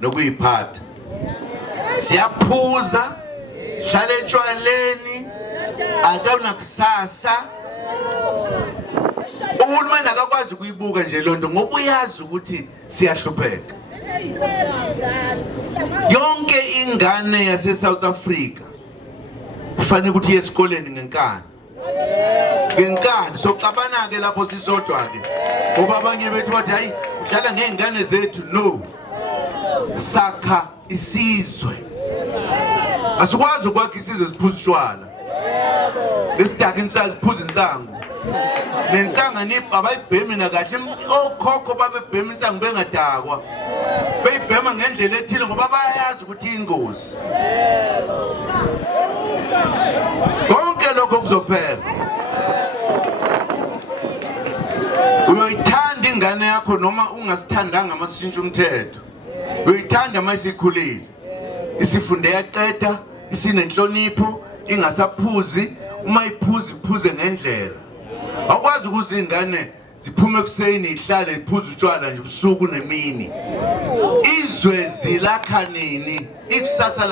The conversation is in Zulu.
nokuyiphatha. Siyaphuza, sihlale etshwaleni, akunakusasa. Uhulumeni akakwazi ukuyibuka nje lonto ngoba uyazi ukuthi siyahlupheka. Yonke ingane yase South Africa kufanele ukuthi iye esikoleni ngenkani. Ngenkani soxabana ke lapho sisodwa ke. Ngoba abanye bethu bathi hayi udlala ngezingane zethu. No. Sakha isizwe. Asikwazi ukwakha isizwe siphuza utshwala. Lesidaka insazi siphuza insangu. Nensanga abayibhemi na kahle okhokho babebhema insangu bengadakwa. Beyibhema ngendlela ethile ngoba bayazi ukuthi ingozi. Konke lokho kuzophela. Uyoyithanda ingane yakho noma ungasithandanga masishintsha umthetho. Uyoyithanda masikhulile. Isifunde yaqeda, isinenhlonipho, ingasaphuzi, uma iphuza iphuze ngendlela. Awukwazi ukuthi ingane ziphume ekuseni ihlale iphuza utshwala nje ubusuku nemini. Izwe zilakha nini? Ikusasa